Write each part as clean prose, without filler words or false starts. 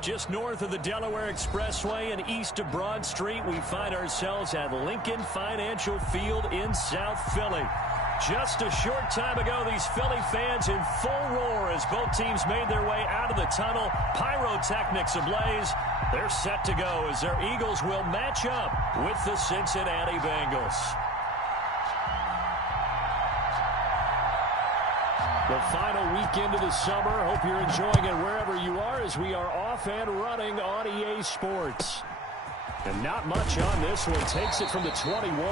Just north of the Delaware Expressway and east of Broad Street, we find ourselves at Lincoln Financial Field in South Philly. Just a short time ago, these Philly fans in full roar as both teams made their way out of the tunnel. Pyrotechnics ablaze. They're set to go as their Eagles will match up with the Cincinnati Bengals. The final weekend of the summer. Hope you're enjoying it wherever you are as we are off and running on EA Sports. And not much on this one. Takes it from the 21.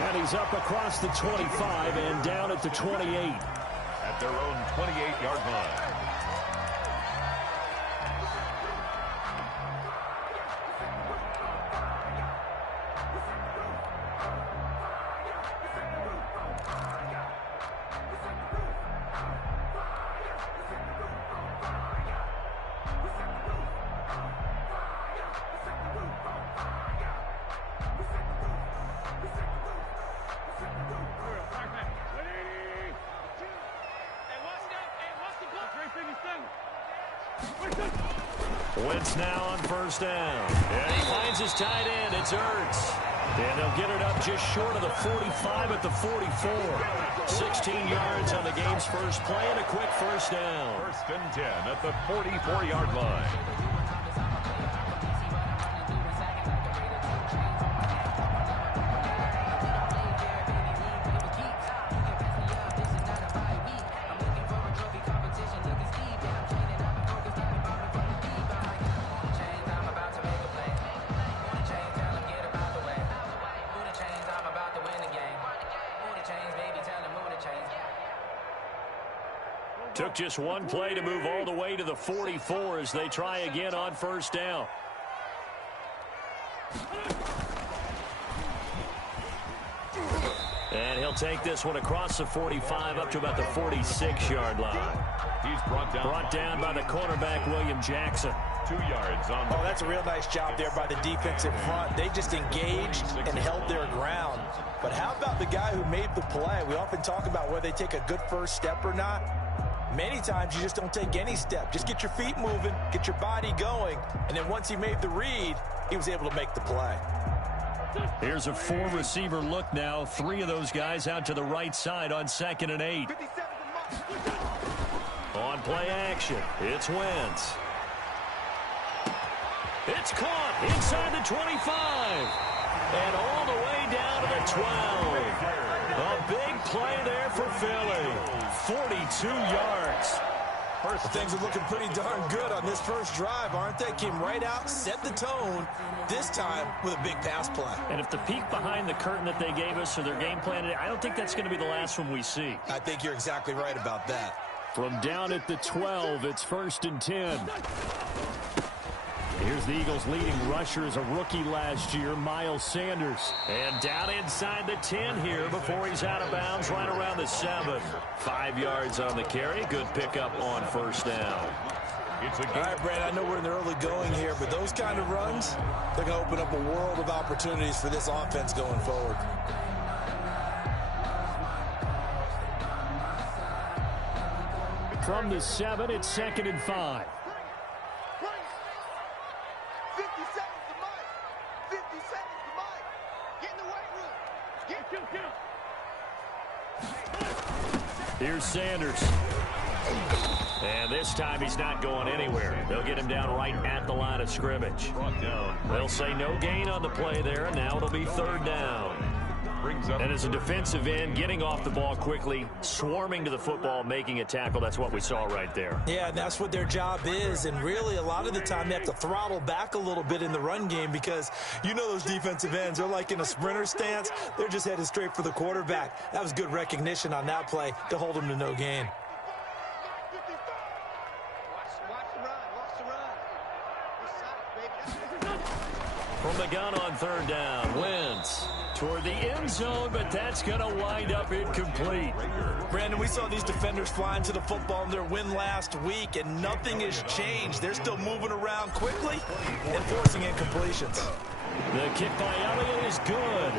And he's up across the 25 and down at the 28. At their own 28-yard line. Wentz now on first down. And he finds his tight end. It's Ertz. And they'll get it up just short of the 45 at the 44. 16 yards on the game's first play and a quick first down. First and 10 at the 44-yard line. Took just one play to move all the way to the 44 as they try again on first down. And he'll take this one across the 45 up to about the 46-yard line. He's brought down by the cornerback, William Jackson. 2 yards on the... Oh, that's a real nice job there by the defensive front. They just engaged and held their ground. But how about the guy who made the play? We often talk about whether they take a good first step or not. Many times you just don't take any step. Just get your feet moving, get your body going, and then once he made the read, he was able to make the play. Here's a 4-receiver look now. 3 of those guys out to the right side on 2nd and 8. On play action, it's Wentz. It's caught inside the 25. And all the way down to the 12. A big play there for Philly. 42 yards. Things are looking pretty darn good on this first drive, aren't they? Came right out, set the tone, this time with a big pass play. And if the peek behind the curtain that they gave us or their game plan, I don't think that's going to be the last one we see. I think you're exactly right about that. From down at the 12, it's 1st and 10. Here's the Eagles' leading rusher as a rookie last year, Miles Sanders. And down inside the 10 here before he's out of bounds right around the 7. 5 yards on the carry. Good pickup on first down. All right, Brad, I know we're in the early going here, but those kind of runs, they're going to open up a world of opportunities for this offense going forward. From the 7, it's 2nd and 5. Here's Sanders. And this time he's not going anywhere. They'll get him down right at the line of scrimmage. They'll say no gain on the play there, and now it'll be 3rd down. And as a defensive end, getting off the ball quickly, swarming to the football, making a tackle, that's what we saw right there. Yeah, and that's what their job is. And really, a lot of the time, they have to throttle back a little bit in the run game because you know those defensive ends, they're like in a sprinter stance. They're just headed straight for the quarterback. That was good recognition on that play to hold them to no gain. From the gun on 3rd down, Wentz toward the end zone, but that's going to wind up incomplete. Brandon, we saw these defenders flying to the football in their win last week, and nothing has changed. They're still moving around quickly and forcing incompletions. The kick by Elliott is good.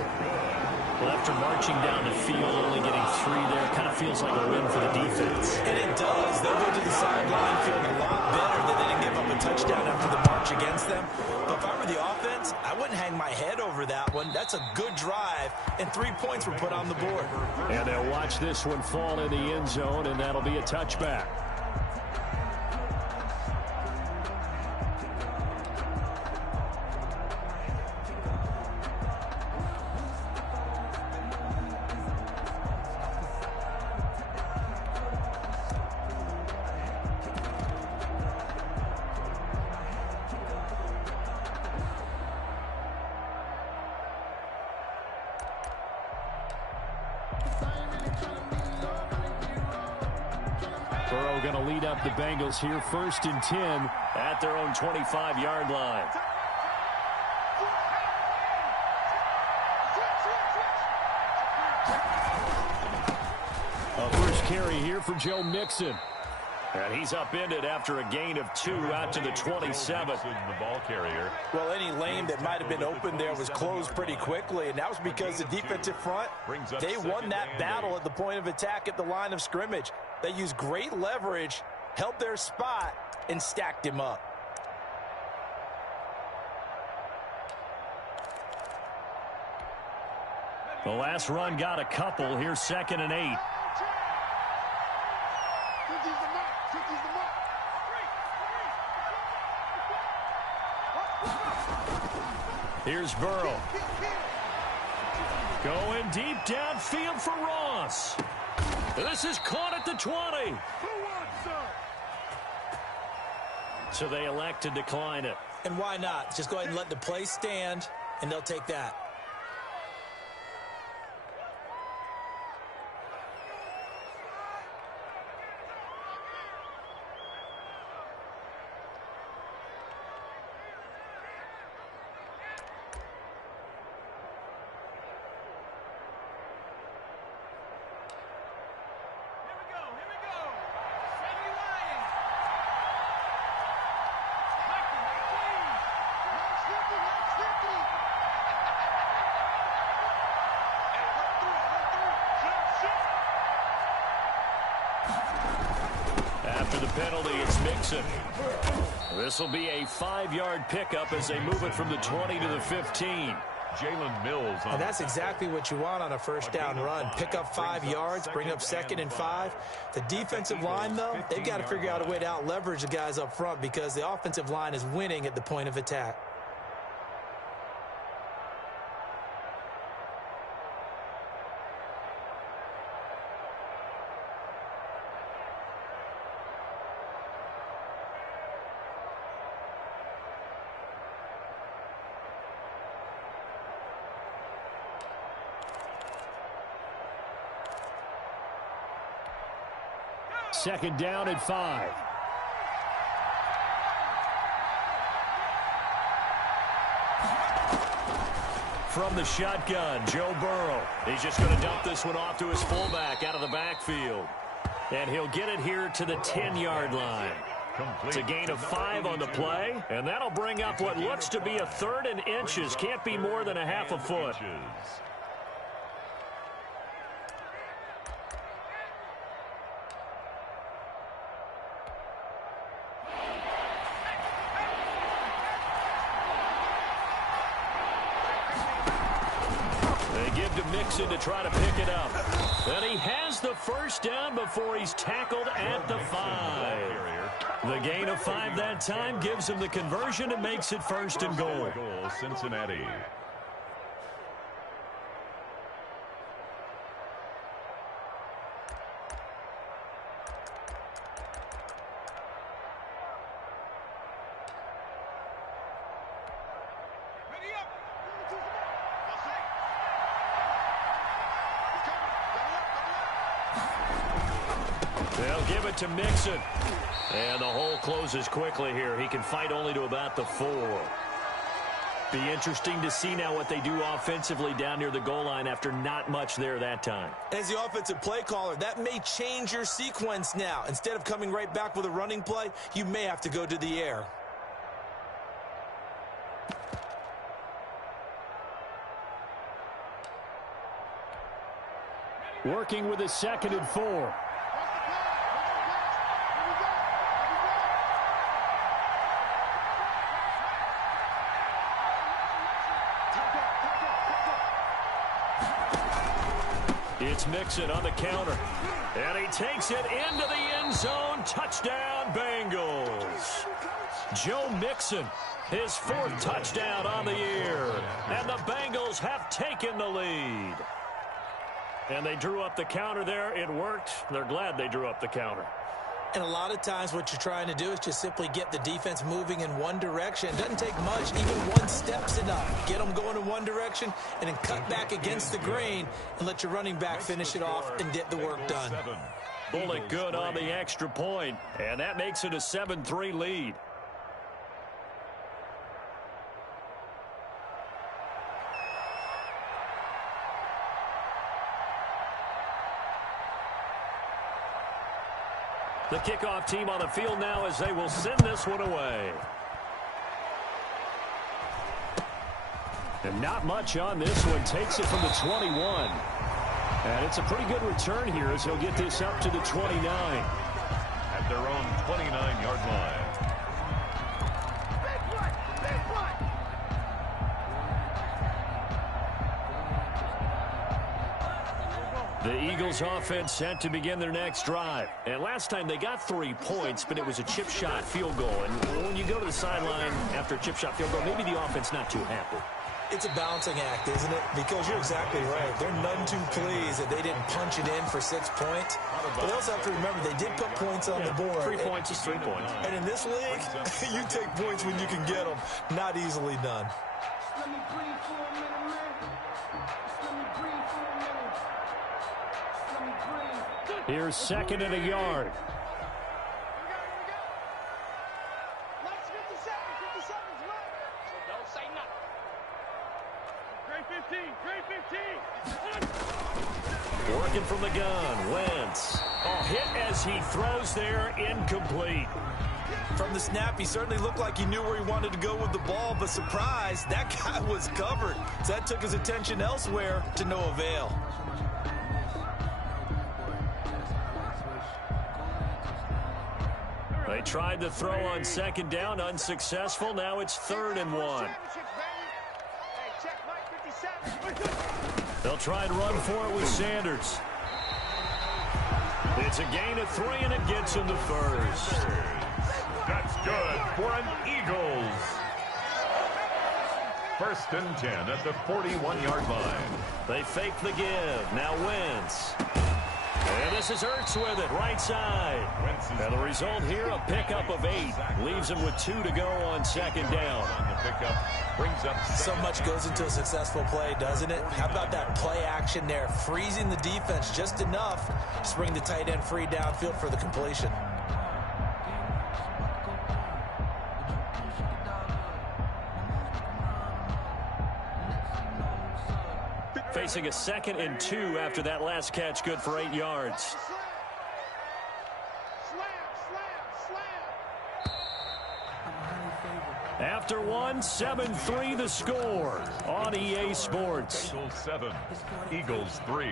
Well, after marching down the field, only getting 3 there, kind of feels like a win for the defense. And it does. They'll go to the sideline feeling a lot better that they didn't give up a touchdown after That's a good drive, and 3 points were put on the board. And they'll watch this one fall in the end zone, and that'll be a touchback. Burrow going to lead up the Bengals here, 1st and 10 at their own 25-yard line. A first carry here for Joe Mixon. And he's upended after a gain of 2 out to the 27. The ball carrier. Well, any lane that might have been open there was closed pretty quickly, and that was because the defensive front, they won that battle at the point of attack at the line of scrimmage. They used great leverage, held their spot, and stacked him up. The last run got a couple. Here's 2nd and 8. Here's Burrow. Going deep downfield for Ross. This is caught at the 20. So they elect to decline it. And why not? Just go ahead and let the play stand, and they'll take that. After the penalty, it's Mixon. This will be a 5-yard pickup as they move it from the 20 to the 15. Jalen Mills. And that's exactly what you want on a first down run. Pick up 5 yards, bring up 2nd and 5. The defensive line, though, they've got to figure out a way to out-leverage the guys up front because the offensive line is winning at the point of attack. Second down and 5. From the shotgun, Joe Burrow. He's just going to dump this one off to his fullback out of the backfield. And he'll get it here to the 10-yard line. It's a gain of 5 on the play, and that'll bring up what looks to be a 3rd and inches. Can't be more than a half a foot. Mixon to try to pick it up. And he has the first down before he's tackled at the 5. The gain of 5 that time gives him the conversion and makes it 1st and goal. Cincinnati. They'll give it to Mixon. And the hole closes quickly here. He can fight only to about the 4. Be interesting to see now what they do offensively down near the goal line after not much there that time. As the offensive play caller, that may change your sequence now. Instead of coming right back with a running play, you may have to go to the air. Working with a 2nd and 4. It's Mixon on the counter. And he takes it into the end zone. Touchdown, Bengals. Joe Mixon, his 4th touchdown on the year. And the Bengals have taken the lead. And they drew up the counter there. It worked. They're glad they drew up the counter. And a lot of times what you're trying to do is just simply get the defense moving in one direction. It doesn't take much. Even one step's enough. Get them going in one direction and then cut back against the grain and let your running back finish it off and get the work done. Bullock good on the extra point, and that makes it a 7-3 lead. The kickoff team on the field now as they will send this one away. And not much on this one. Takes it from the 21. And it's a pretty good return here as he'll get this up to the 29. At their own 29-yard line. The Eagles offense set to begin their next drive. And last time they got 3 points, but it was a chip shot field goal. And when you go to the sideline after a chip shot field goal, maybe the offense not too happy. It's a balancing act, isn't it? Because you're exactly right. They're none too pleased that they didn't punch it in for 6 points. But they also have to remember they did put points on the board. 3 points is 3 points. And in this league, you take points when you can get them. Not easily done. Here's 2nd and a yard. Working from the gun, Wentz. Hit as he throws there, incomplete. From the snap, he certainly looked like he knew where he wanted to go with the ball, but surprise, that guy was covered. So that took his attention elsewhere to no avail. They tried to throw on 2nd down, unsuccessful. Now it's 3rd and 1. They'll try and run for it with Sanders. It's a gain of 3, and it gets him the 1st. That's good for an Eagles. 1st and 10 at the 41-yard line. They fake the give. Now Wentz. And this is Ertz with it, right side. And the result here, a pickup of 8. Leaves him with 2 to go on 2nd down. The pickup brings up so much goes into a successful play, doesn't it? How about that play action there? Freezing the defense just enough to bring the tight end free downfield for the completion. Facing a 2nd and 2 after that last catch, good for 8 yards. After 1, 7-3 the score on EA Sports. Bengals 7, Eagles 3.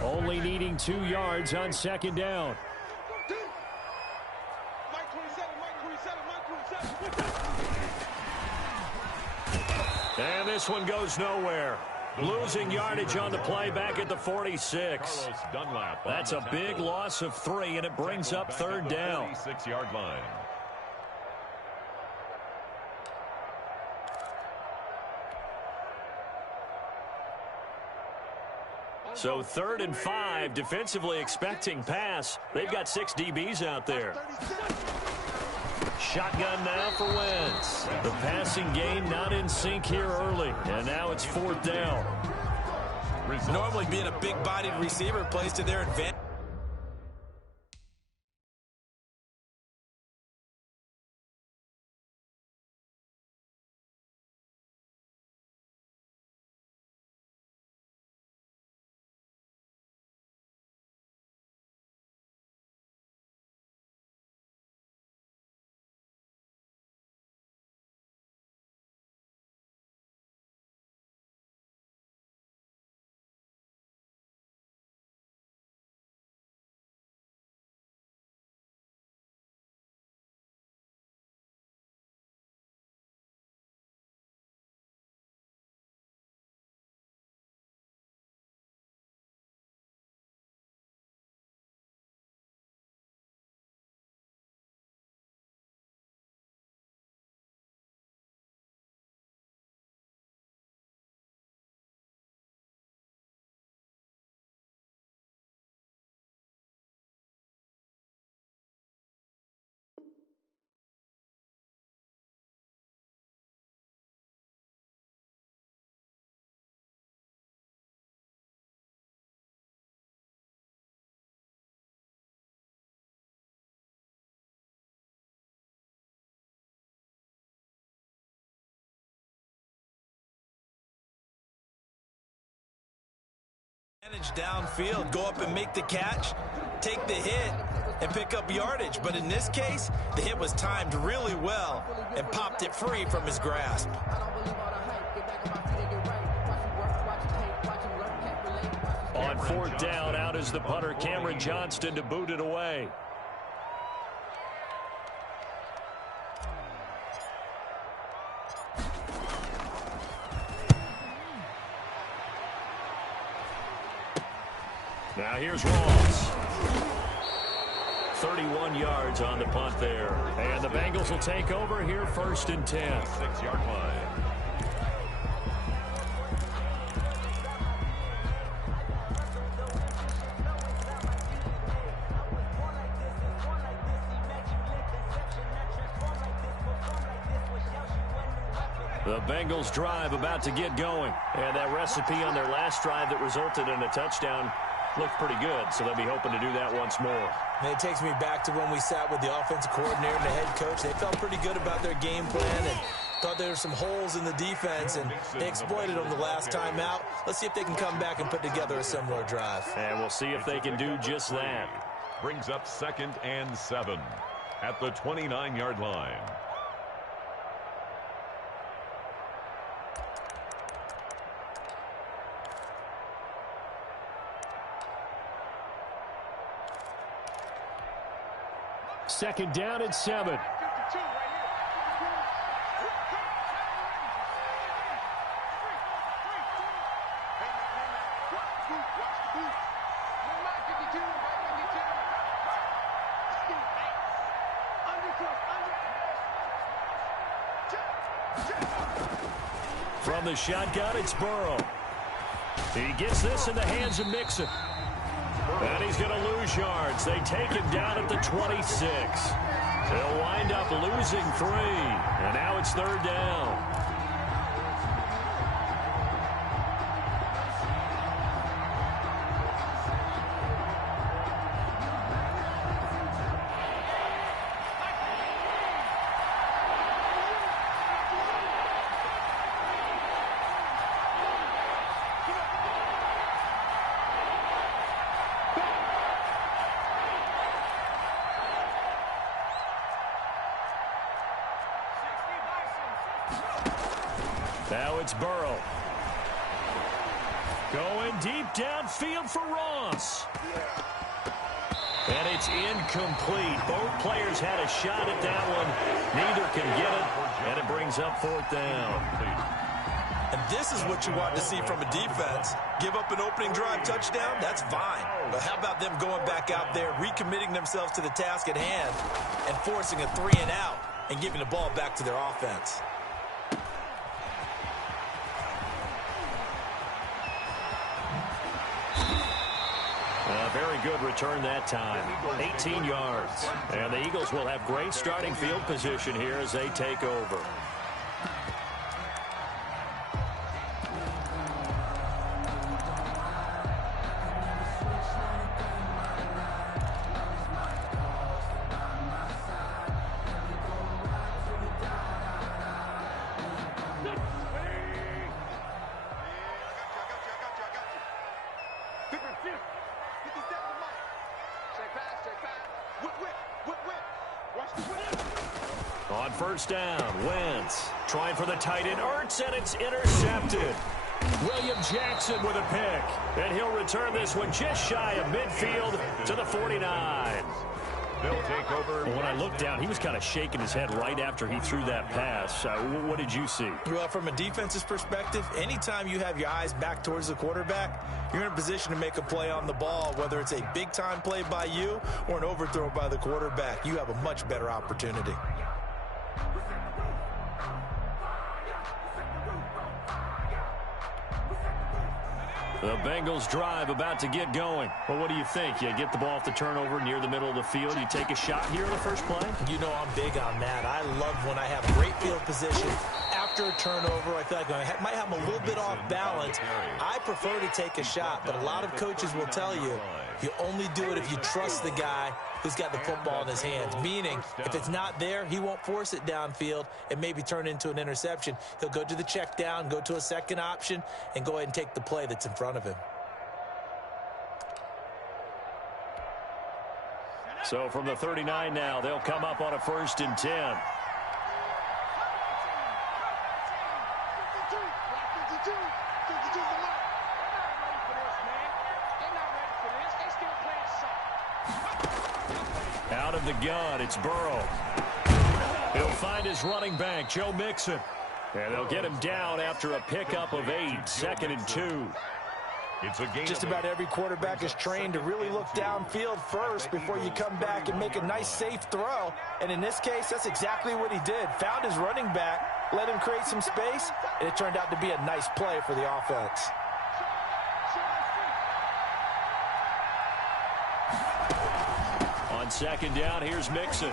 Only needing 2 yards on 2nd down. And this one goes nowhere. Losing yardage on the play back at the 46. That's a big loss of 3, and it brings up 3rd down. 46-yard line. So 3rd and 5, defensively expecting pass. They've got 6 DBs out there. Shotgun now for Wentz. The passing game not in sync here early, and now it's 4th down. Normally being a big-bodied receiver plays to their advantage. advantage downfield, go up and make the catch, take the hit, and pick up yardage. But in this case, the hit was timed really well and popped it free from his grasp. On fourth down, out is the punter, Cameron Johnston, to boot it away. Now here's Ross. 31 yards on the punt there. And the Bengals will take over here, 1st and 10. 6-yard line. The Bengals drive about to get going. And that recipe on their last drive that resulted in a touchdown looked pretty good, so they'll be hoping to do that once more. And it takes me back to when we sat with the offensive coordinator and the head coach. They felt pretty good about their game plan and thought there were some holes in the defense, and they exploited them the last time out. Let's see if they can come back and put together a similar drive. And we'll see if they can do just that. Brings up 2nd and 7 at the 29-yard line. Second down and 7. From the shotgun, it's Burrow. He gets this in the hands of Mixon. And he's going to lose yards. They take him down at the 26. He'll wind up losing 3. And now it's 3rd down. Now it's Burrow. Going deep downfield for Ross. And it's incomplete. Both players had a shot at that one. Neither can get it, and it brings up 4th down. And this is what you want to see from a defense. Give up an opening drive touchdown, that's fine. But how about them going back out there, recommitting themselves to the task at hand, and forcing a 3-and-out and giving the ball back to their offense? Very good return that time. 18 yards. And the Eagles will have great starting field position here as they take over. On first down, Wentz trying for the tight end, Ertz, and it's intercepted. William Jackson with a pick, and he'll return this one just shy of midfield to the 49. They'll take over. When I looked down, he was kind of shaking his head right after he threw that pass. What did you see? Well, from a defense's perspective, anytime you have your eyes back towards the quarterback, you're in a position to make a play on the ball, whether it's a big-time play by you or an overthrow by the quarterback. You have a much better opportunity. The Bengals drive about to get going. Well, what do you think? You get the ball off the turnover near the middle of the field. You take a shot here in the first play? You know I'm big on that. I love when I have great field position. After a turnover, I feel like I might have a little bit off balance. I prefer to take a shot, but a lot of coaches will tell you, you only do it if you trust the guy who's got the football in his hands. Meaning, if it's not there, he won't force it downfield and maybe turn into an interception. He'll go to the check down, go to a second option, and go ahead and take the play that's in front of him. So from the 39 now, they'll come up on a 1st and 10. Out of the gun, it's Burrow. He'll find his running back, Joe Mixon. And they'll get him down after a pickup of 8, 2nd and 2. It's a game. Just about every quarterback is trained to really look downfield first before you come back and make a nice, safe throw. And in this case, that's exactly what he did. Found his running back, let him create some space, and it turned out to be a nice play for the offense. On 2nd down, here's Mixon.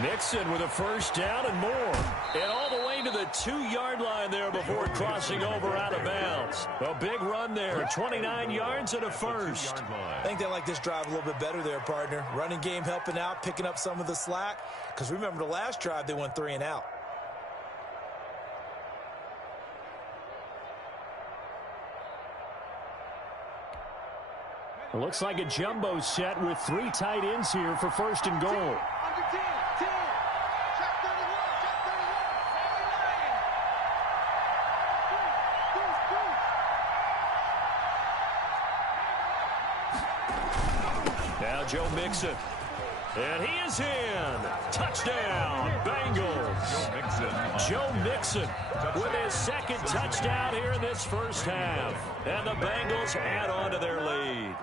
Mixon with a 1st down and more. And all the way to the 2-yard line there before crossing over out of bounds. A big run there, 29 yards and a 1st. I think they like this drive a little bit better there, partner. Running game helping out, picking up some of the slack. Because remember, the last drive, they went 3 and out. It looks like a jumbo set with 3 tight ends here for 1st and goal. Now Joe Mixon. And he is in. Touchdown, Bengals. Joe Mixon with his 2nd touchdown here in this 1st half. And the Bengals add on to their lead.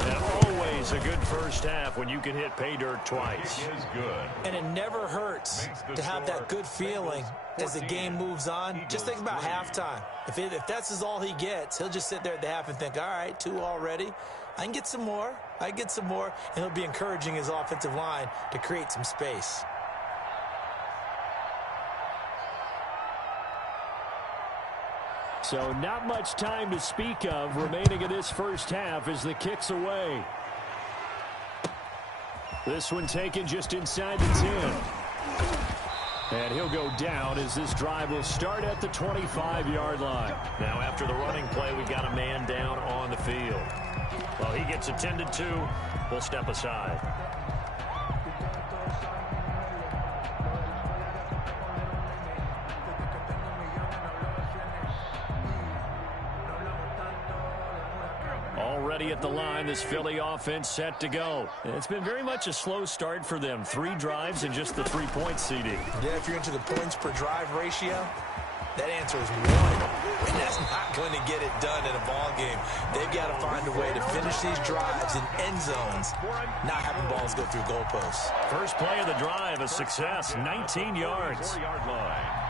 And always a good 1st half when you can hit pay dirt twice. And it never hurts to have that good feeling as the game moves on. Just think about halftime. If that's all he gets, he'll just sit there at the half and think, all right, 2 already. I can get some more. And he'll be encouraging his offensive line to create some space. So not much time to speak of remaining in this 1st half as the kick's away. This one taken just inside the 10. And he'll go down as this drive will start at the 25-yard line. Now after the running play, we've got a man down on the field. Well, he gets attended to. We'll step aside. Already at the line, this Philly offense set to go. It's been very much a slow start for them. 3 drives and just the 3-point CD. Yeah, if you're into the points per drive ratio, that answer is 1. And that's not going to get it done in a ball game. They've got to find a way to finish these drives in end zones, not having balls go through goalposts. First play of the drive, a success, 19 yards. 4-yard line.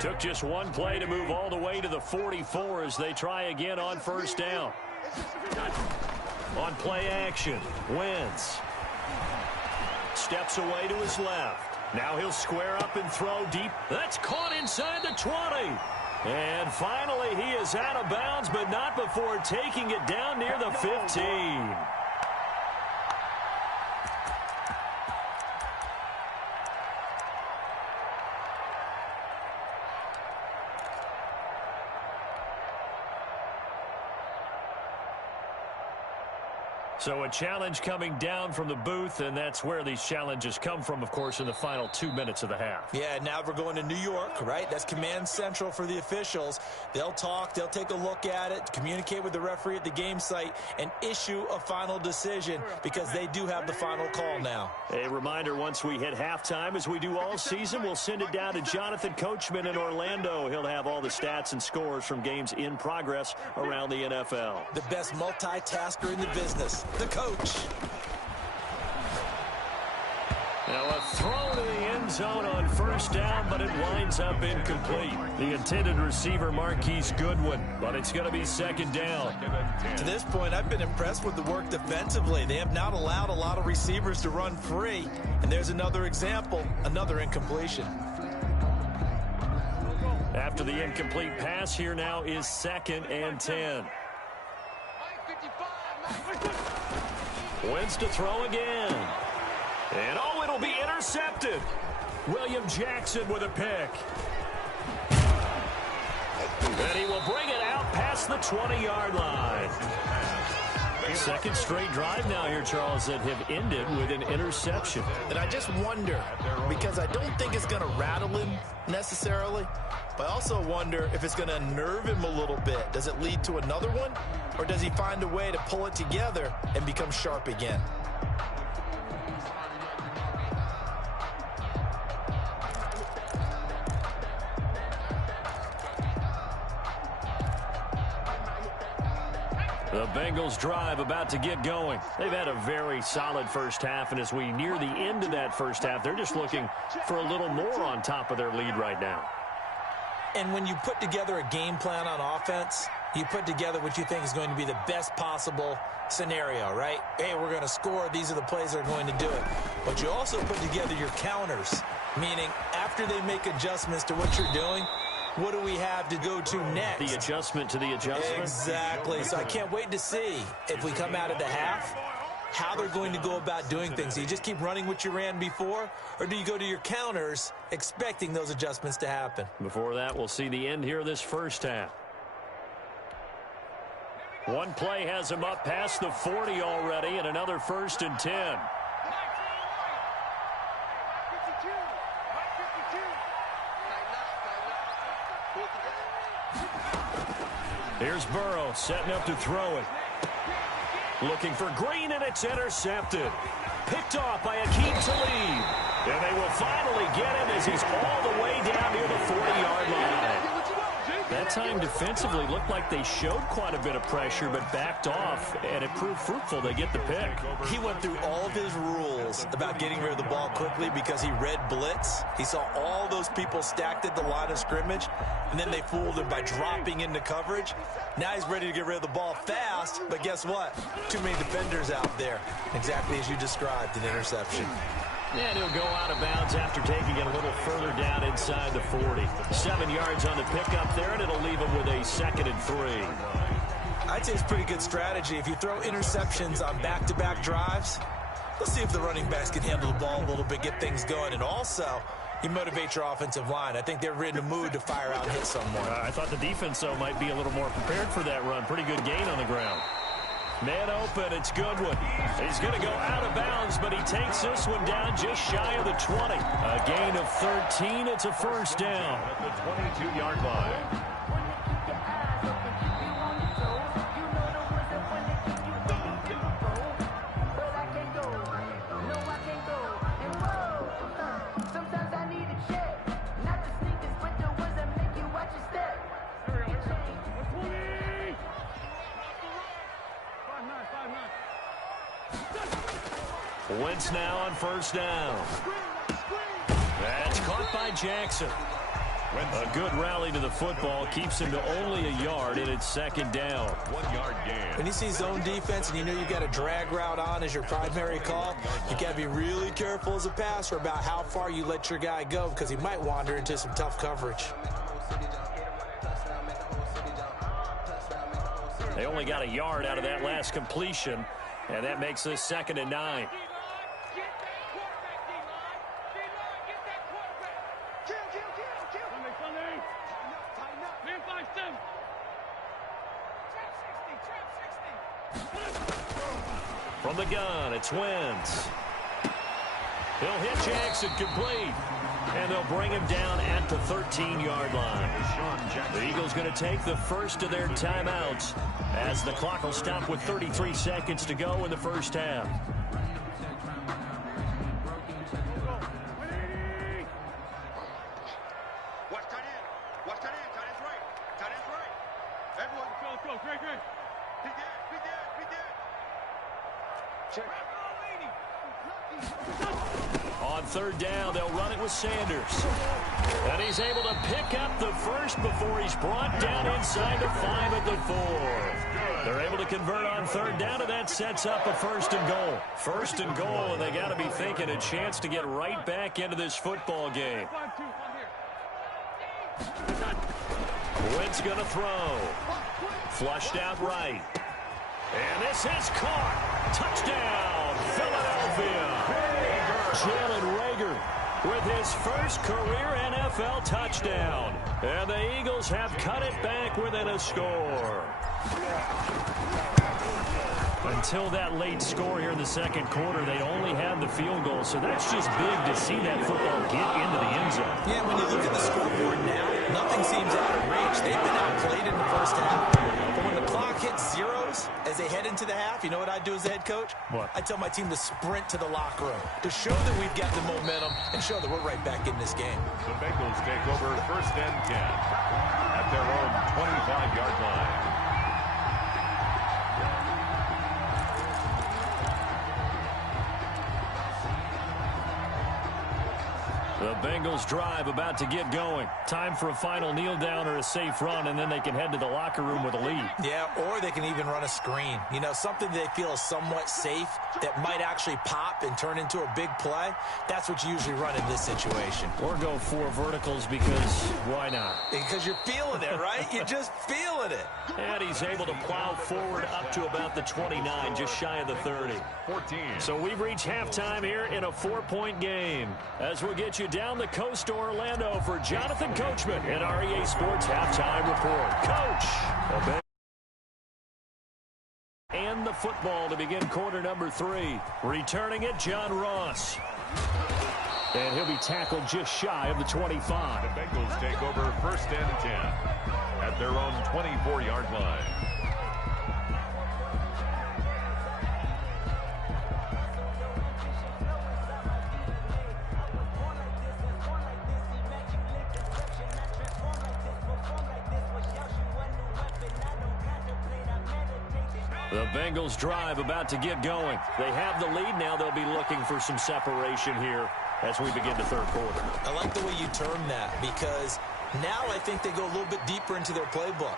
Took just one play to move all the way to the 44 as they try again on 1st down. On play action, Wentz. Steps away to his left. Now he'll square up and throw deep. That's caught inside the 20. And finally he is out of bounds, but not before taking it down near the 15. So a challenge coming down from the booth, and that's where these challenges come from, of course, in the final 2 minutes of the half. Yeah, now we're going to New York, right? That's command central for the officials. They'll talk, they'll take a look at it, communicate with the referee at the game site, and issue a final decision because they do have the final call now. A reminder, once we hit halftime, as we do all season, we'll send it down to Jonathan Coachman in Orlando. He'll have all the stats and scores from games in progress around the NFL. The best multitasker in the business. The coach. Now a throw to the end end zone on first down, but it winds up incomplete. The intended receiver, Marquise Goodwin, but it's going to be second down. To this point, I've been impressed with the work defensively. They have not allowed a lot of receivers to run free. And there's another example, another incompletion. After the incomplete pass, here now is 2nd and 10. Wins to throw again. And oh, it'll be intercepted. William Jackson with a pick. And he will bring it out past the 20-yard line. Second straight drive now here, Charles, that have ended with an interception. And I just wonder, because I don't think it's going to rattle him necessarily, but I also wonder if it's going to unnerve him a little bit. Does it lead to another one, or does he find a way to pull it together and become sharp again? The Bengals drive about to get going. They've had a very solid first half, and as we near the end of that first half, they're just looking for a little more on top of their lead right now. And when you put together a game plan on offense, you put together what you think is going to be the best possible scenario, right? Hey, we're going to score. These are the plays that are going to do it. But you also put together your counters, meaning after they make adjustments to what you're doing, what do we have to go to next? The adjustment to the adjustment? Exactly. So I can't wait to see if we come out of the half, how they're going to go about doing things. Do you just keep running what you ran before, or do you go to your counters expecting those adjustments to happen? Before that, we'll see the end here of this first half. One play has him up past the 40 already, and another 1st and 10. Here's Burrow setting up to throw it. Looking for Green, and it's intercepted. Picked off by Akeem Talib. And they will finally get him as he's all the way down near the 40-yard line. That time defensively looked like they showed quite a bit of pressure but backed off, and it proved fruitful. They get the pick. He went through all of his rules about getting rid of the ball quickly because he read blitz. He saw all those people stacked at the line of scrimmage, and then they fooled him by dropping into coverage. Now he's ready to get rid of the ball fast, but guess what? Too many defenders out there. Exactly as you described, an interception. And he'll go out of bounds after taking it a little further down inside the 40. 7 yards on the pickup there, and it'll leave him with a 2nd and 3. I'd say it's pretty good strategy. If you throw interceptions on back-to-back drives, let's see if the running backs can handle the ball a little bit, get things going, and also you motivate your offensive line. I think they're in a mood to fire out and hit someone. I thought the defense, though, might be a little more prepared for that run. Pretty good gain on the ground. Man open, it's Goodwin. He's going to go out of bounds, but he takes this one down just shy of the 20. A gain of 13, it's a 1st down. At the 22-yard line. Wentz now on 1st down. That's caught by Jackson. A good rally to the football keeps him to only a yard, and it's 2nd down. 1-yard gain. When you see zone defense and you know you've got a drag route on as your primary call, you got to be really careful as a passer about how far you let your guy go because he might wander into some tough coverage. They only got a yard out of that last completion, and that makes this 2nd and 9. From the gun, it's Wentz. He'll hit Jackson complete. And they'll bring him down at the 13-yard line. The Eagles going to take the first of their timeouts as the clock will stop with 33 seconds to go in the first half. On third down. They'll run it with Sanders. And he's able to pick up the first before he's brought down inside the 5 at the 4. They're able to convert on third down, and that sets up a 1st and goal. 1st and goal, and they got to be thinking a chance to get right back into this football game. Wentz going to throw. Flushed out right. And this is caught. Touchdown, Philadelphia. Jalen Reagor with his first career NFL touchdown. And the Eagles have cut it back within a score. Until that late score here in the second quarter, they only had the field goal. So that's just big to see that football get into the end zone. Yeah, when you look at the scoreboard now, nothing seems out of reach. They've been outplayed in the first half. But when the clock hits zeros as they head into the half, you know what I do as the head coach? What? I tell my team to sprint to the locker room to show that we've got the momentum and show that we're right back in this game. The Bengals take over 1st and 10 at their own 25-yard line. The Bengals drive about to get going. Time for a final kneel down or a safe run, and then they can head to the locker room with a lead. Yeah, or they can even run a screen. You know, something they feel is somewhat safe that might actually pop and turn into a big play. That's what you usually run in this situation. Or go 4 verticals because why not? Because you're feeling it, right? You're just feeling it. And he's able to plow forward up to about the 29, just shy of the 30. 14. So we've reached halftime here in a 4-point game. As we'll get you down the coast to Orlando for Jonathan Coachman in our EA Sports Halftime Report. Coach! And the football to begin quarter number 3. Returning it, John Ross. And he'll be tackled just shy of the 25. The Bengals take over 1st and 10 at their own 24-yard line. The Bengals drive about to get going. They have the lead. Now they'll be looking for some separation here as we begin the third quarter. I like the way you term that because now I think they go a little bit deeper into their playbook.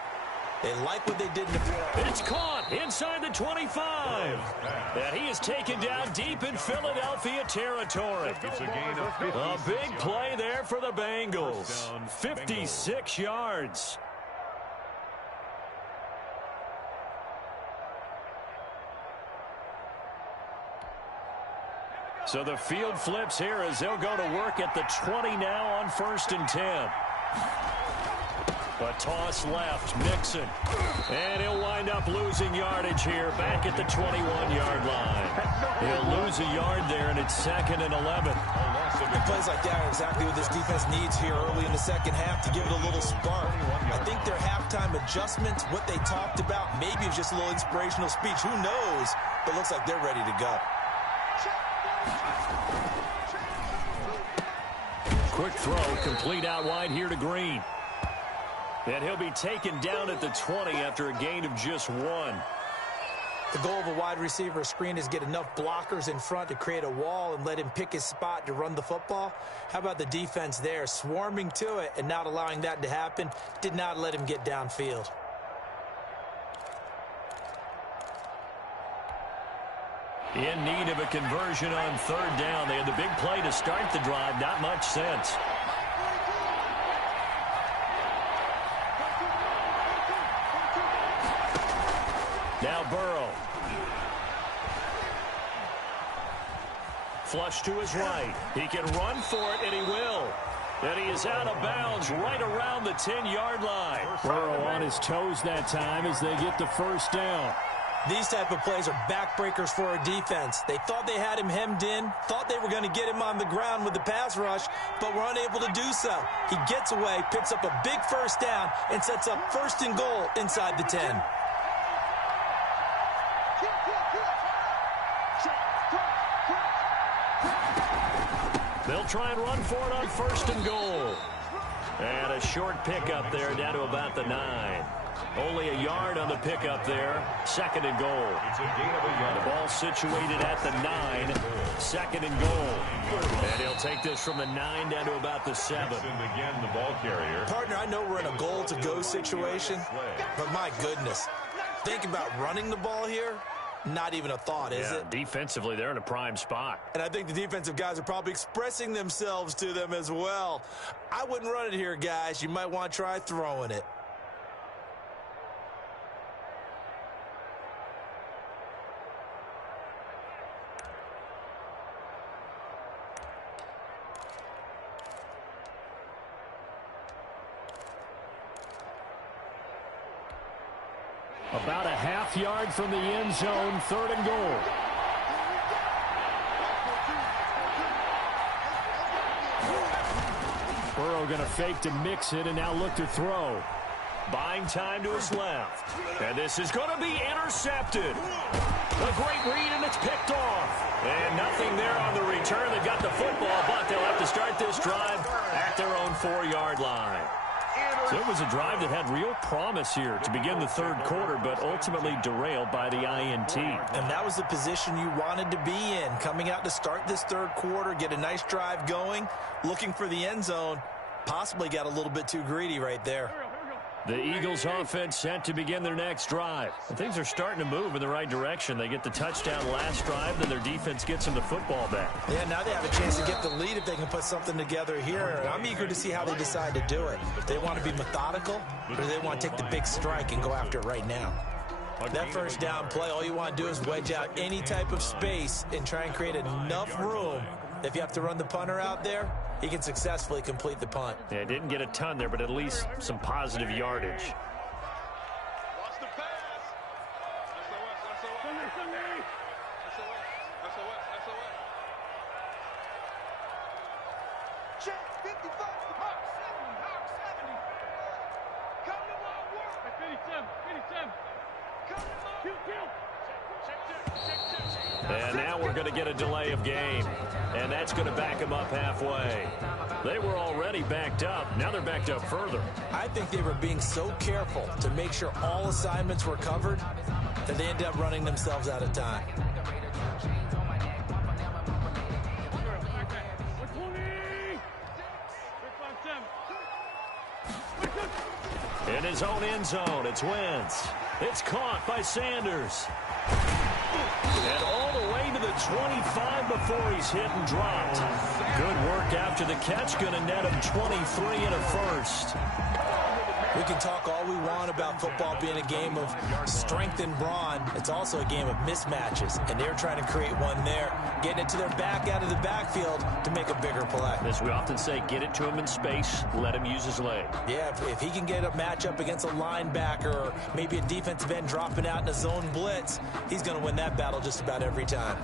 They like what they did in the play. It's caught inside the 25. And he is taken down deep in Philadelphia territory. It's a gain of 56. A big play there for the Bengals. 56 yards. So the field flips here as they'll go to work at the 20 now on 1st and 10. A toss left, Mixon. And he'll wind up losing yardage here back at the 21-yard line. He'll lose a yard there, and it's 2nd and 11. And plays like that are exactly what this defense needs here early in the second half to give it a little spark. I think their halftime adjustments, what they talked about, maybe it's just a little inspirational speech. Who knows? But it looks like they're ready to go. Quick throw, complete out wide here to Green. And he'll be taken down at the 20 after a gain of just 1. The goal of a wide receiver screen is get enough blockers in front to create a wall and let him pick his spot to run the football. How about the defense there, swarming to it and not allowing that to happen? Did not let him get downfield. In need of a conversion on third down. They had the big play to start the drive. Not much sense. Now Burrow. Flush to his right. He can run for it, and he will. And he is out of bounds right around the 10-yard line. Burrow on his toes that time as they get the first down. These type of plays are backbreakers for our defense. They thought they had him hemmed in, thought they were going to get him on the ground with the pass rush, but were unable to do so. He gets away, picks up a big first down, and sets up 1st and goal inside the 10. They'll try and run for it on 1st and goal. And a short pickup there down to about the 9. Only a yard on the pickup there. 2nd and goal. It's a gain of a yard. The ball situated at the 9. 2nd and goal. And he'll take this from the 9 down to about the 7. And again, the ball carrier. Partner, I know we're in a goal-to-go situation, but my goodness, think about running the ball here. Not even a thought, is it? Defensively, they're in a prime spot. And I think the defensive guys are probably expressing themselves to them as well. I wouldn't run it here, guys. You might want to try throwing it. About a half yard from the end zone, 3rd and goal. Burrow going to fake to mix it and now look to throw. Buying time to his left. And this is going to be intercepted. A great read, and it's picked off. And nothing there on the return. They've got the football, but they'll have to start this drive at their own 4-yard line. So it was a drive that had real promise here to begin the 3rd quarter, but ultimately derailed by the INT. And that was the position you wanted to be in, coming out to start this 3rd quarter, get a nice drive going, looking for the end zone. Possibly got a little bit too greedy right there. The Eagles offense set to begin their next drive. And things are starting to move in the right direction. They get the touchdown last drive, then their defense gets them the football back. Yeah, now they have a chance to get the lead if they can put something together here. And I'm eager to see how they decide to do it. Do they want to be methodical, or do they want to take the big strike and go after it right now? That first down play, all you want to do is wedge out any type of space and try and create enough room. If you have to run the punter out there, he can successfully complete the punt. Yeah, didn't get a ton there, but at least some positive yardage. And now we're going to get a delay of game. And that's going to back them up halfway. They were already backed up. Now they're backed up further. I think they were being so careful to make sure all assignments were covered that they ended up running themselves out of time. In his own end zone, it's Wentz. It's caught by Sanders. And all the way to the 25 before he's hit and dropped. Good work after the catch. Going to net him 23 and a first. We can talk all we want about football being a game of strength and brawn. It's also a game of mismatches, and they're trying to create one there, getting it to their back out of the backfield to make a bigger play. As we often say, get it to him in space, let him use his leg. Yeah, if he can get a matchup against a linebacker or maybe a defensive end dropping out in a zone blitz, he's going to win that battle just about every time.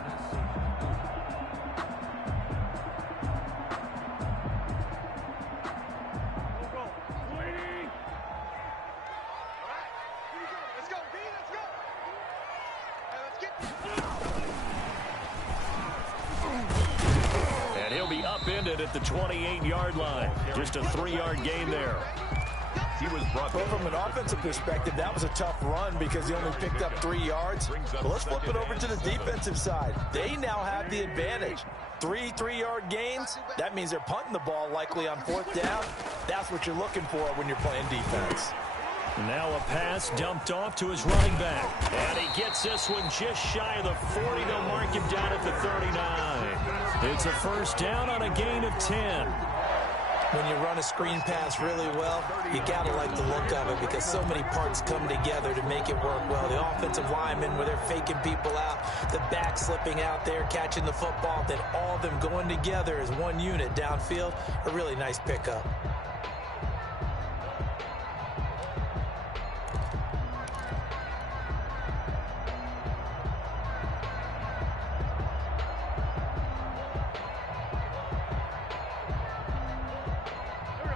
At the 28-yard line. Just a 3-yard gain there. He was brought well, from an offensive perspective, that was a tough run because he only picked up 3 yards. But let's flip it over to the defensive side. They now have the advantage. 3 3-yard gains. That means they're punting the ball likely on 4th down. That's what you're looking for when you're playing defense. Now a pass dumped off to his running back. And he gets this one just shy of the 40. They'll mark him down at the 39. It's a first down on a gain of 10. When you run a screen pass really well, you got to like the look of it because so many parts come together to make it work well. The offensive linemen, where they're faking people out, the back slipping out there, catching the football, then all of them going together as one unit downfield. A really nice pickup.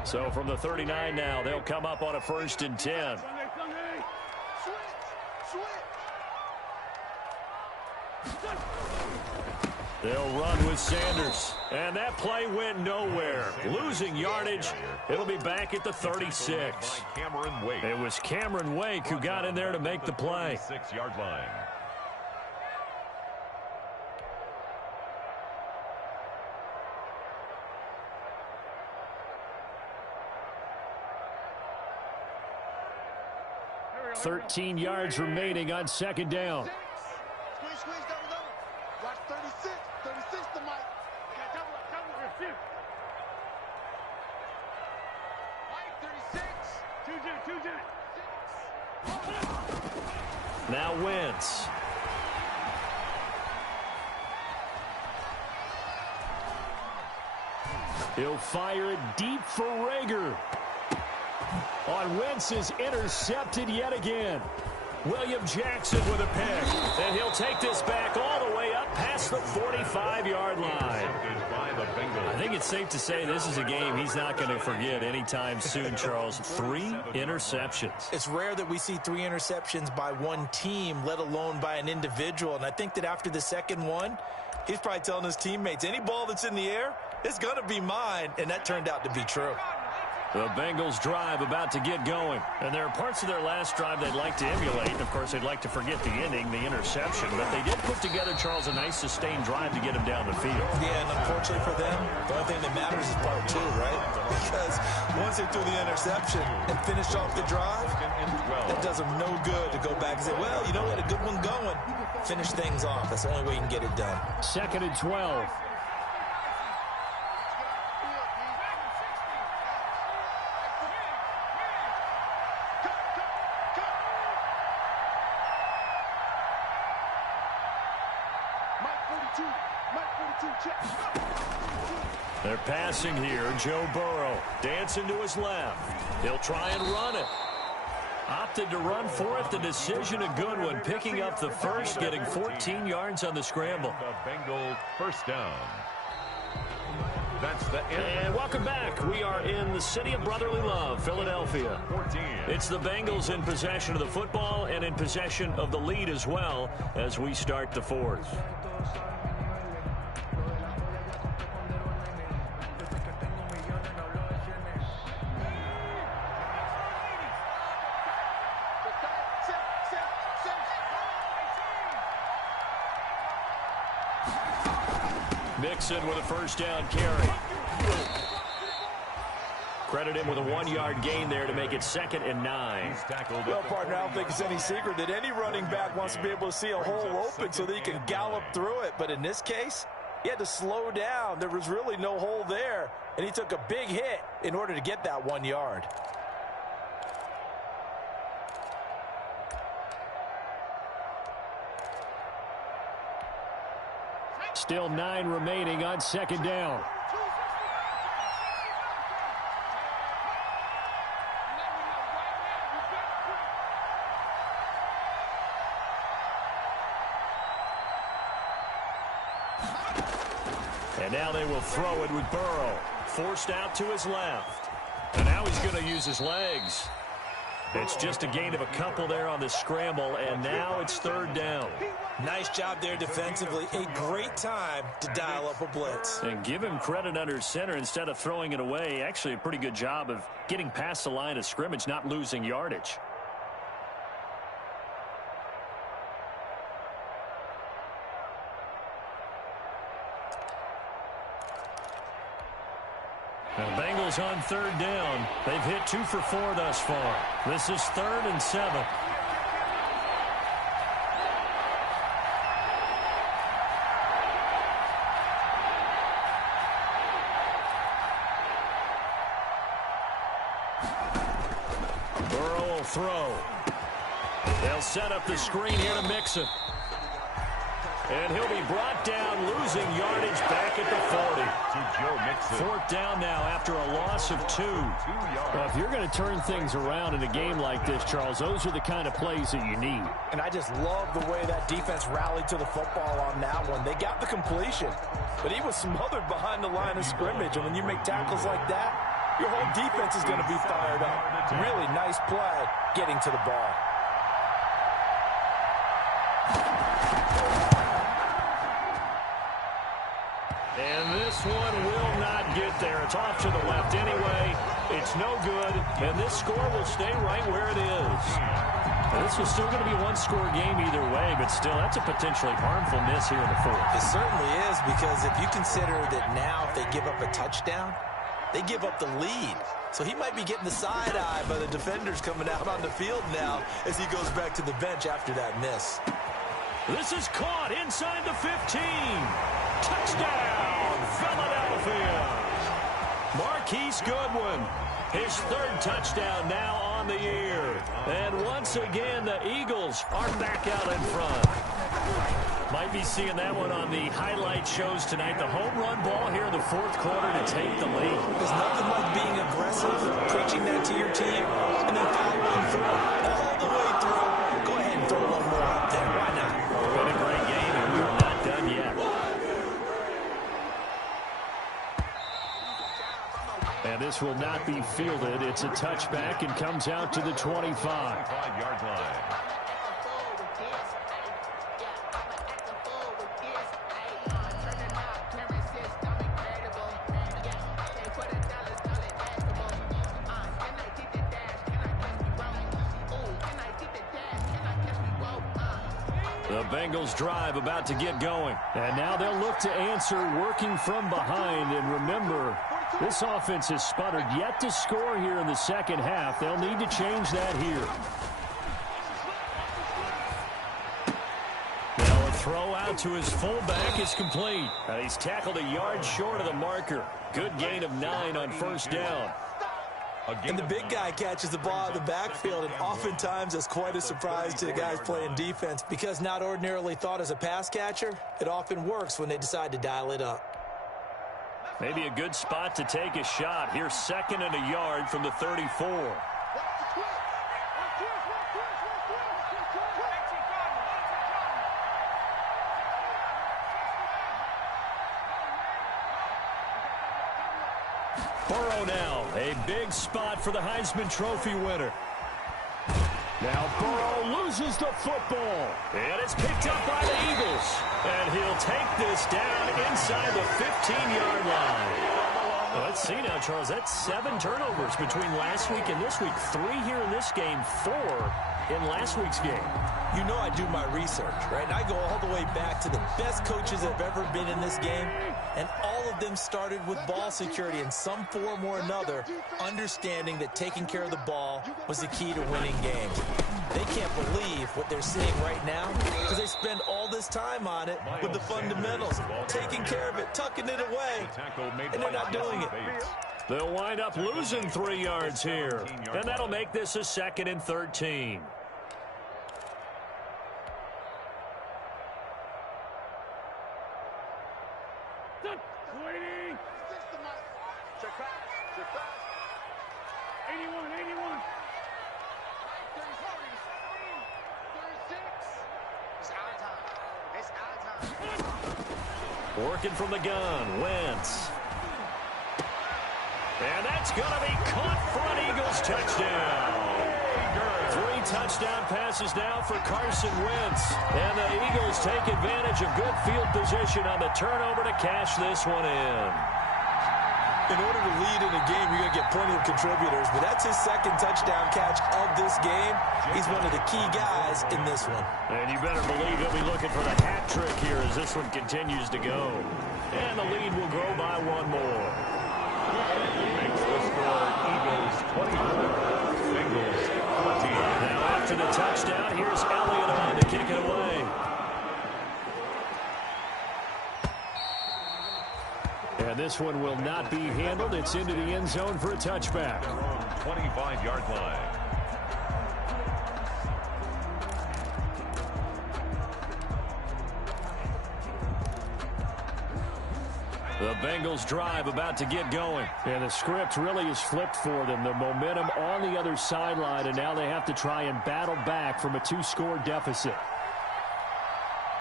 So from the 39 now, they'll come up on a 1st and 10. They'll run with Sanders. And that play went nowhere. Losing yardage. It'll be back at the 36. It was Cameron Wake who got in there to make the play. 6-yard line. $13 yards remaining on second down. Squeeze, double. Watch 36 to Mike. Double. Mike, 36. 2. Now Wentz. He'll fire it deep for Rager. On Wentz is intercepted yet again. William Jackson with a pick. And he'll take this back all the way up past the 45-yard line. I think it's safe to say this is a game he's not going to forget anytime soon, Charles. 3 interceptions. It's rare that we see 3 interceptions by one team, let alone by an individual. And I think that after the second one, he's probably telling his teammates, any ball that's in the air, it's going to be mine. And that turned out to be true. The Bengals drive about to get going. And there are parts of their last drive they'd like to emulate. And, of course, they'd like to forget the ending, the interception. But they did put together, Charles, a nice sustained drive to get him down the field. Yeah, and unfortunately for them, the only thing that matters is part 2, right? Because once they threw the interception and finished off the drive, that does them no good to go back and say, well, you know, we had a good one going. Finish things off. That's the only way you can get it done. 2nd and 12. They're passing here. Joe Burrow dancing to his left. He'll try and run it. Opted to run for it. The decision a good one. Picking up the first, getting 14 yards on the scramble. The Bengals first down. That's the end. And welcome back. We are in the city of brotherly love, Philadelphia. 14. It's the Bengals in possession of the football and in possession of the lead as well as we start the 4th. Mixon with a first down carry. Credit him with a 1-yard gain there to make it 2nd and 9. Well, partner, I don't think it's any secret that any running back wants to be able to see a hole open so that he can gallop through it. But in this case, he had to slow down. There was really no hole there, and he took a big hit in order to get that 1 yard. Still 9 remaining on second down. And now they will throw it with Burrow. Forced out to his left. And now he's going to use his legs. It's just a gain of a couple there on the scramble, and now it's 3rd down. Nice job there defensively. A great time to dial up a blitz. And give him credit under center instead of throwing it away. Actually, a pretty good job of getting past the line of scrimmage, not losing yardage. The Bengals on 3rd down. They've hit 2 for 4 thus far. This is 3rd and 7. Burrow will throw. They'll set up the screen here to Mixon. And he'll be brought down, losing yardage back at the 40. To Joe Mixon. 4th down now after a loss of 2. Well, if you're going to turn things around in a game like this, Charles, those are the kind of plays that you need. And I just love the way that defense rallied to the football on that one. They got the completion, but he was smothered behind the line of scrimmage. And when you make tackles like that, your whole defense is going to be fired up. Really nice play getting to the ball. And this one will not get there. It's off to the left anyway. It's no good, and this score will stay right where it is. Now, this is still going to be a one-score game either way, but still, that's a potentially harmful miss here in the fourth. It certainly is, because if you consider that now if they give up a touchdown, they give up the lead. So he might be getting the side eye by the defenders coming out on the field now as he goes back to the bench after that miss. This is caught inside the 15. Touchdown, Philadelphia. Marquise Goodwin, his third touchdown now on the year. And once again, the Eagles are back out in front. Might be seeing that one on the highlight shows tonight. The home run ball here in the fourth quarter to take the lead. There's nothing like being aggressive, preaching that to your team, and then following through all the way through. Go ahead and throw one more up there. Why not? Been a great game, and we're not done yet. And this will not be fielded. It's a touchback and comes out to the 25. 25-yard line. The Bengals drive about to get going. And now they'll look to answer working from behind. And remember, this offense has sputtered yet to score here in the second half. They'll need to change that here. Now a throw out to his fullback is complete. He's tackled a yard short of the marker. Good gain of 9 on first down. And the big guy catches the ball in the backfield, and oftentimes it's quite a surprise to the guys playing defense, because not ordinarily thought as a pass catcher, it often works when they decide to dial it up. Maybe a good spot to take a shot. Here's 2nd and a yard from the 34. Burrow now, a big spot for the Heisman Trophy winner. Now Burrow loses the football, and it's picked up by the Eagles. And he'll take this down inside the 15-yard line. Well, let's see now, Charles. That's 7 turnovers between last week and this week. 3 here in this game, 4 in last week's game. You know I do my research, right? And I go all the way back to the best coaches that have ever been in this game, and all of them started with ball security in some form or another, understanding that taking care of the ball was the key to winning games. They can't believe what they're seeing right now because they spend all this time on it with the fundamentals, taking care of it, tucking it away, and they're not doing it. They'll wind up losing 3 yards here, and that'll make this a 2nd and 13. Working from the gun, Wentz. And that's going to be caught for an Eagles touchdown. 3 touchdown passes now for Carson Wentz. And the Eagles take advantage of good field position on the turnover to cash this one in. In order to lead in a game, you're going to get plenty of contributors, but that's his 2nd touchdown catch of this game. He's one of the key guys in this one. And you better believe he'll be looking for the hat trick here as this one continues to go. And the lead will grow by 1 more. Makes the score Eagles 24, Bengals 20. Now after the touchdown, here's Elliott on to kick it away. And this one will not be handled. It's into the end zone for a touchback. 25-yard line. The Bengals drive about to get going. And the script really is flipped for them. The momentum on the other sideline, and now they have to try and battle back from a 2-score deficit.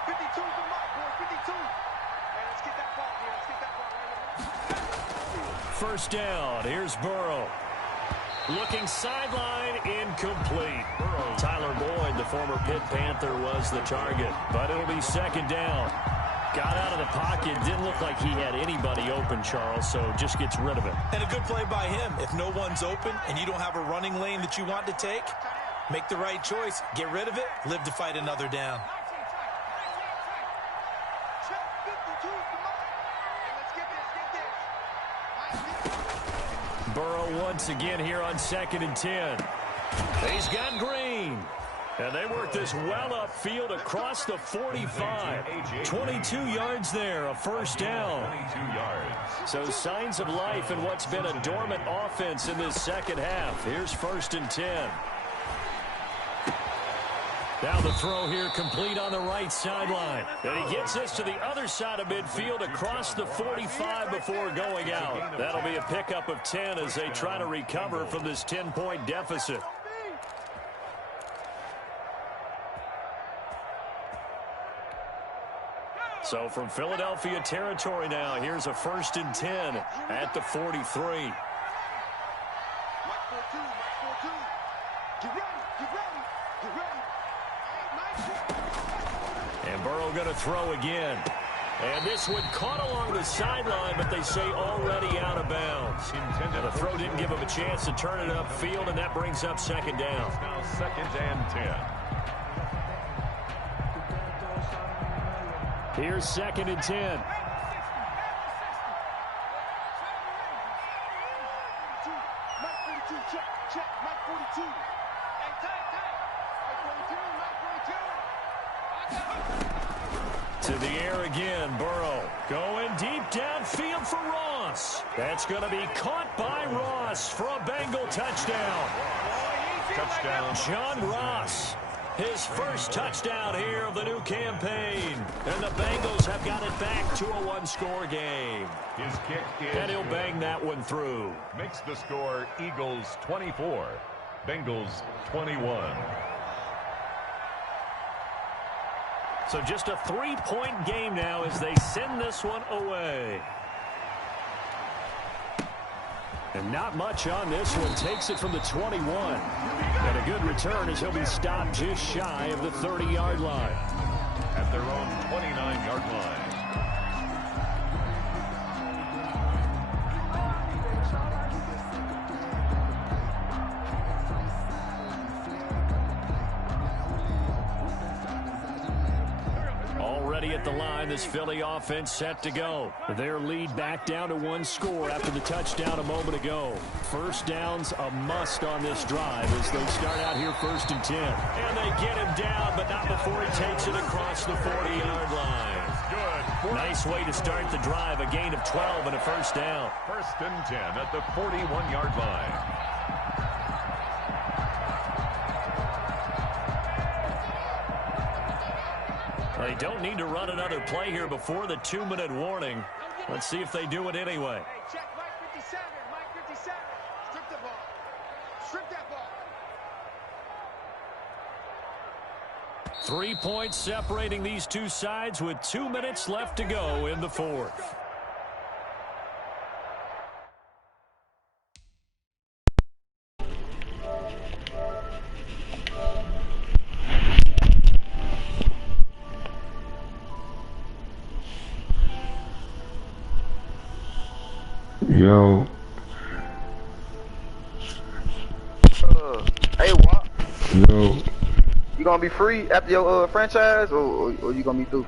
52 is the mark, boy, 52. Hey, let's get that ball here. Let's get that ball right here. First down. Here's Burrow. Looking sideline, incomplete. Tyler Boyd, the former Pitt Panther, was the target. But it'll be 2nd down. Got out of the pocket. Didn't look like he had anybody open, Charles, so just gets rid of it. And a good play by him. If no one's open and you don't have a running lane that you want to take, make the right choice. Get rid of it. Live to fight another down. Burrow once again here on 2nd and 10. He's got Green. And they work this well upfield across the 45. 22 yards there, a first down. 22 yards. So signs of life in what's been a dormant offense in this second half. Here's 1st and 10. Now the throw here complete on the right sideline. And he gets this to the other side of midfield across the 45 before going out. That'll be a pickup of 10 as they try to recover from this 10-point deficit. So from Philadelphia territory now, here's a 1st and 10 at the 43. And Burrow going to throw again. And this one caught along the sideline, but they say already out of bounds. And the throw didn't give him a chance to turn it upfield, and that brings up 2nd down. Now 2nd and 10. Here's 2nd and 10. To the air again, Burrow. Going deep downfield for Ross. That's going to be caught by Ross for a Bengal touchdown. Touchdown. John Ross. His first touchdown here of the new campaign. And the Bengals have got it back to a one-score game. His kick is and he'll bang that one through. Makes the score Eagles 24, Bengals 21. So just a 3-point game now as they send this one away. And not much on this one. Takes it from the 21. And a good return as he'll be stopped just shy of the 30-yard line. At their own 29-yard line. Already at the line, this Philly offense set to go. Their lead back down to 1 score after the touchdown a moment ago. First down's a must on this drive as they start out here 1st and 10. And they get him down, but not before he takes it across the 40-yard line. Good. Nice way to start the drive. A gain of 12 and a first down. 1st and 10 at the 41-yard line. They don't need to run another play here before the 2-minute warning. Let's see if they do it anyway. Hey, check Mike 57. Mike 57. Strip the ball. Strip that ball. 3 points separating these two sides with 2 minutes left to go in the 4th. Yo. Hey, what? Yo. You gonna be free after your franchise, or you gonna be through?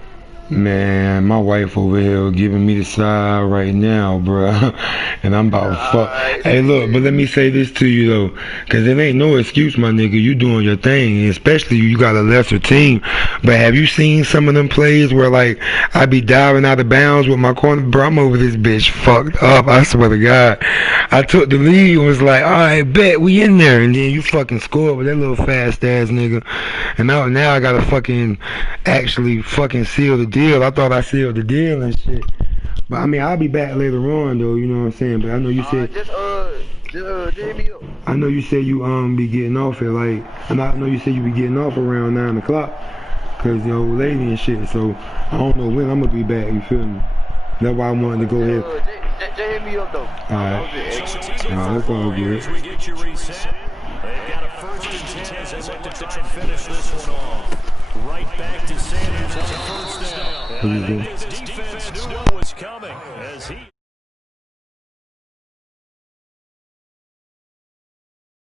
Man, my wife over here giving me the side right now, bruh. And I'm about to fuck. Hey, look, but let me say this to you, though. Because it ain't no excuse, my nigga. You doing your thing. And especially you got a lesser team. But have you seen some of them plays where, like, I be diving out of bounds with my corner? Bro, I'm over this bitch fucked up. I swear to God. I took the lead and was like, all right, bet, we in there. And then you fucking scored with that little fast-ass nigga. And now I got to fucking actually fucking seal the deal. I thought I sealed the deal and shit. But I mean, I'll be back later on though, you know what I'm saying? But I know you said just hit me up. I know you said you be getting off at like, and I know you said you be getting off around 9 o'clock cause your old lady and shit. So I don't know when I'm gonna be back. You feel me? That's why I wanted to go ahead. Just hit me up though. Alright, that's all good. We get you reset. They've got a 1st and 10 as they look to try and finish this one off. Right back to Sanders as a first down. And I think this defense knew what was coming as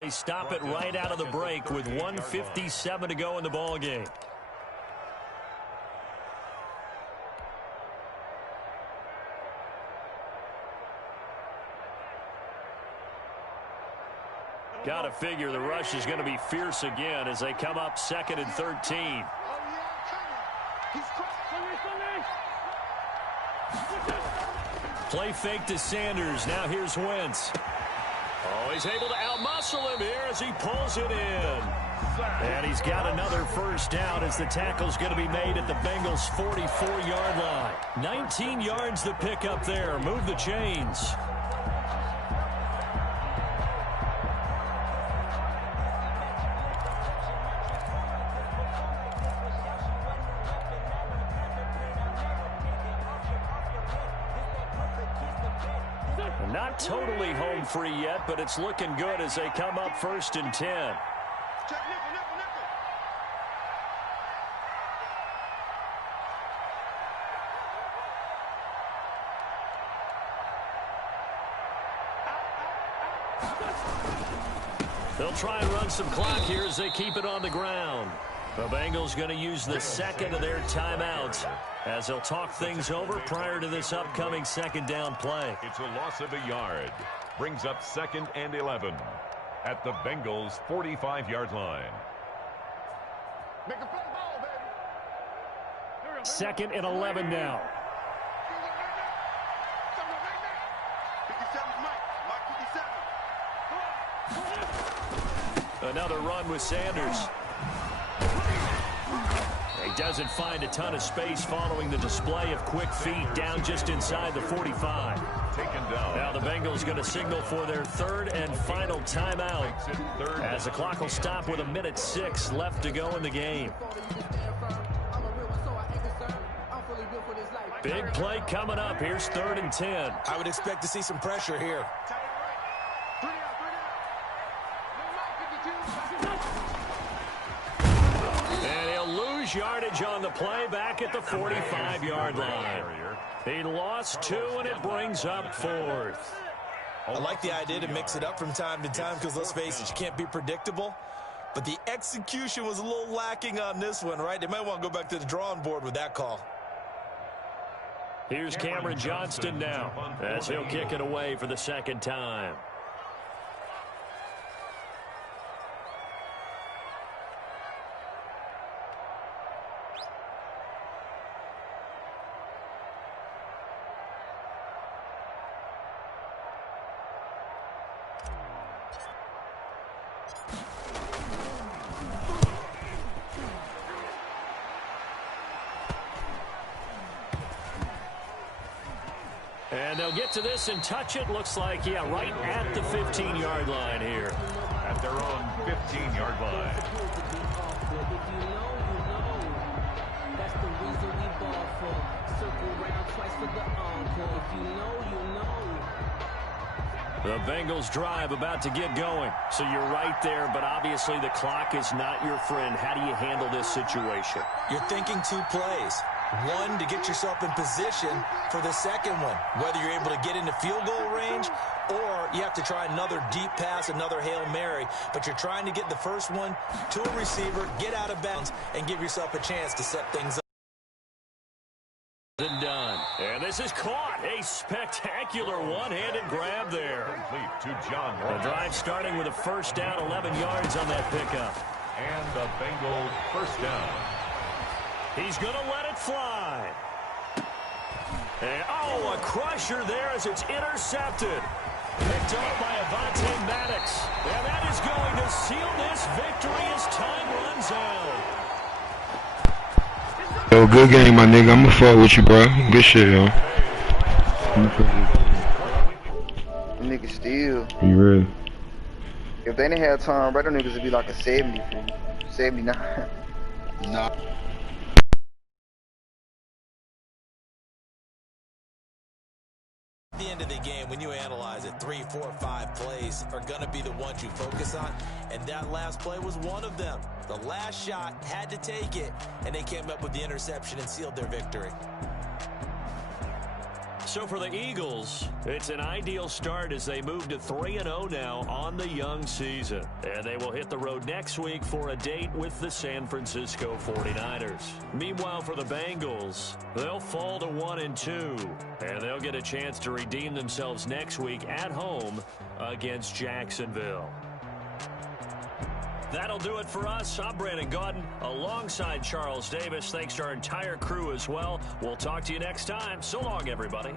they stop it right out of the break with 1:57 to go in the ball game. Got to figure the rush is going to be fierce again as they come up 2nd and 13. Play fake to Sanders. Now here's Wentz. Oh, he's able to outmuscle him here as he pulls it in. And he's got another first down as the tackle's going to be made at the Bengals' 44-yard line. 19 yards to pick up there. Move the chains. Not totally home free yet, but it's looking good as they come up 1st and 10. They'll try and run some clock here as they keep it on the ground. The Bengals going to use the second of their timeouts as they'll talk things over prior to this upcoming second down play. It's a loss of a yard. Brings up 2nd and 11 at the Bengals' 45-yard line. Make a play ball, baby. 2nd and 11 now. 57 Mike 57. Another run with Sanders. He doesn't find a ton of space following the display of quick feet down just inside the 45. Taken down. Now the Bengals going to signal for their 3rd and final timeout as the clock will stop with 1:06 left to go in the game. Big play coming up. Here's 3rd and 10. I would expect to see some pressure here. Yardage on the play back at the 45-yard line. He lost 2, and it brings up 4th. I like the idea to mix it up from time to time because, let's face it, you can't be predictable. But the execution was a little lacking on this one, right? They might want to go back to the drawing board with that call. Here's Cameron Johnston now as he'll kick it away for the 2nd time. And they'll get to this and touch it. Looks like, yeah, right at the 15-yard line here. At their own 15-yard line. The Bengals drive about to get going. So you're right there, but obviously the clock is not your friend. How do you handle this situation? You're thinking 2 plays. One, to get yourself in position for the second one, whether you're able to get into field goal range or you have to try another deep pass, another Hail Mary, but you're trying to get the first one to a receiver, get out of bounds, and give yourself a chance to set things up. And done. And this is caught. A spectacular one-handed grab there. Complete to John. The drive starting with a first down, 11 yards on that pickup. And the Bengals first down. He's going to let it fly. And, oh, a crusher there as it's intercepted. Picked up by Avonte Maddox. And that is going to seal this victory as time runs out. Yo, good game, my nigga. I'ma fuck with you, bro. Good shit, yo. Niggas still. You ready? If they didn't have Tom Brady, niggas would be like a 70, 79. Nah. At the end of the game, game, when you analyze it, 3, 4, 5 plays are going to be the ones you focus on, and that last play was one of them. The last shot had to take it, and they came up with the interception and sealed their victory. So for the Eagles, it's an ideal start as they move to 3-0 now on the young season. And they will hit the road next week for a date with the San Francisco 49ers. Meanwhile, for the Bengals, they'll fall to 1-2. And they'll get a chance to redeem themselves next week at home against Jacksonville. That'll do it for us. I'm Brandon Gaudin alongside Charles Davis. Thanks to our entire crew as well. We'll talk to you next time. So long, everybody.